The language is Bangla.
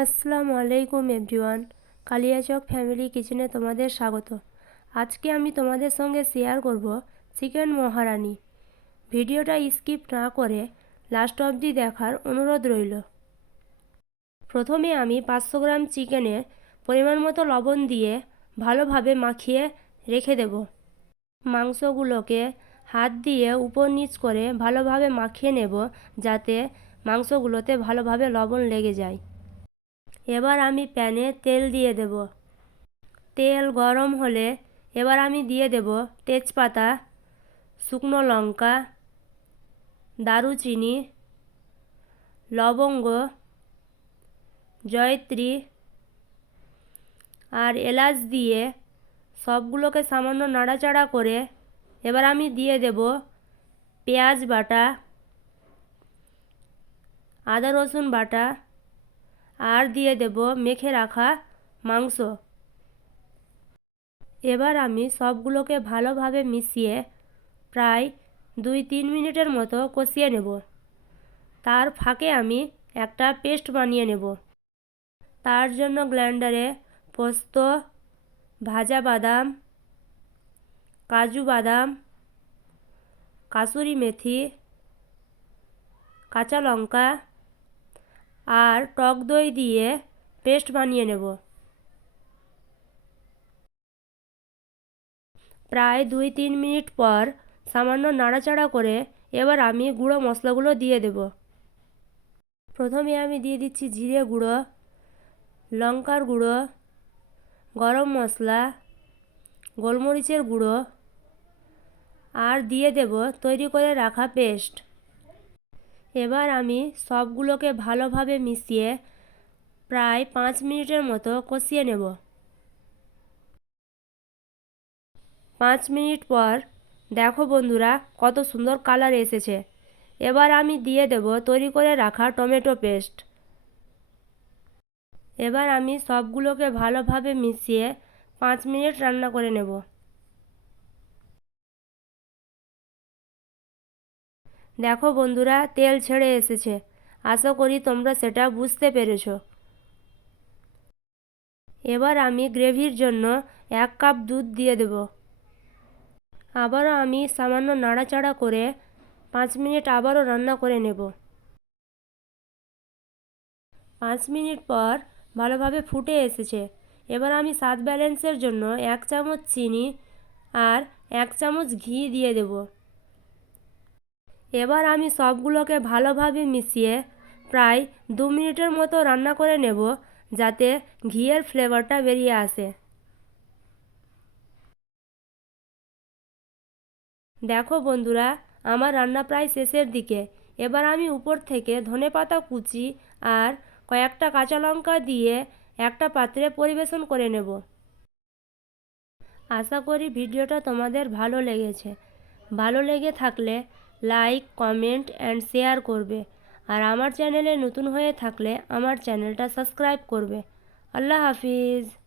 আসসালামু আলাইকুম এভরিওয়ান। কালিয়াচক ফ্যামিলি কিচেনে তোমাদের স্বাগত। আজকে আমি তোমাদের সঙ্গে শেয়ার করব চিকেন মহারানি। ভিডিওটা স্কিপ না করে লাস্ট অবধি দেখার অনুরোধ রইল। প্রথমে আমি পাঁচশো গ্রাম চিকেনে পরিমাণ মতো লবণ দিয়ে ভালোভাবে মাখিয়ে রেখে দেব। মাংসগুলোকে হাত দিয়ে উপর নিচ করে ভালোভাবে মাখিয়ে নেব যাতে মাংসগুলোতে ভালোভাবে লবণ লেগে যায়। এবার আমি প্যানে তেল দিয়ে দেব। তেল গরম হলে এবার আমি দিয়ে দেব তেজপাতা, শুকনো লঙ্কা, দারুচিনি, লবঙ্গ, জয়ত্রী আর এলাচ দিয়ে সবগুলোকে সামান্য নাড়াচাড়া করে এবার আমি দিয়ে দেব পেঁয়াজ বাটা, আদা রসুন বাটা আর দিয়ে দেব মেখে রাখা মাংস। এবার আমি সবগুলোকে ভালোভাবে মিশিয়ে প্রায় দুই তিন মিনিটের মতো কষিয়ে নেব। তার ফাঁকে আমি একটা পেস্ট বানিয়ে নেব। তার জন্য গ্রাইন্ডারে পোস্ত, ভাজা বাদাম, কাজু বাদাম, কাসুরি মেথি, কাঁচা লঙ্কা আর টক দই দিয়ে পেস্ট বানিয়ে নেব। প্রায় দুই তিন মিনিট পর সামান্য নাড়াচাড়া করে এবার আমি গুঁড়ো মশলাগুলো দিয়ে দেব। প্রথমে আমি দিয়ে দিচ্ছি জিরে গুঁড়ো, লঙ্কার গুঁড়ো, গরম মশলা, গোলমরিচের গুঁড়ো, আর দিয়ে দেব তৈরি করে রাখা পেস্ট। এবার আমি সবগুলোকে ভালোভাবে মিশিয়ে প্রায় পাঁচ মিনিটের মতো কষিয়ে নেব। পাঁচ মিনিট পর দেখো বন্ধুরা, কত সুন্দর কালার এসেছে। এবার আমি দিয়ে দেব তৈরি করে রাখা টমেটো পেস্ট। এবার আমি সবগুলোকে ভালোভাবে মিশিয়ে পাঁচ মিনিট রান্না করে নেব। দেখো বন্ধুরা, তেল ছেড়ে এসেছে। আশা করি তোমরা সেটা বুঝতে পেরেছ। এবার আমি গ্রেভির জন্য এক কাপ দুধ দিয়ে দেব। আবারও আমি সামান্য নাড়াচাড়া করে পাঁচ মিনিট আবারও রান্না করে নেব। পাঁচ মিনিট পর ভালোভাবে ফুটে এসেছে। এবার আমি স্বাদ ব্যালেন্সের জন্য এক চামচ চিনি আর এক চামচ ঘি দিয়ে দেবো। এবার আমি সবগুলোকে ভালোভাবে মিশিয়ে প্রায় দু মিনিটের মতো রান্না করে নেব, যাতে ঘিয়ের ফ্লেভারটা বেরিয়ে আসে। দেখো বন্ধুরা, আমার রান্না প্রায় শেষের দিকে। এবার আমি উপর থেকে ধনে পাতা কুচি আর কয়েকটা কাঁচা লঙ্কা দিয়ে একটা পাত্রে পরিবেশন করে নেব। আশা করি ভিডিওটা তোমাদের ভালো লেগেছে। ভালো লেগে থাকলে লাইক কমেন্ট অ্যান্ড শেয়ার করবে। আর আমার চ্যানেলে নতুন হয়ে থাকলে আমার চ্যানেলটা সাবস্ক্রাইব করবে। আল্লাহ হাফিজ।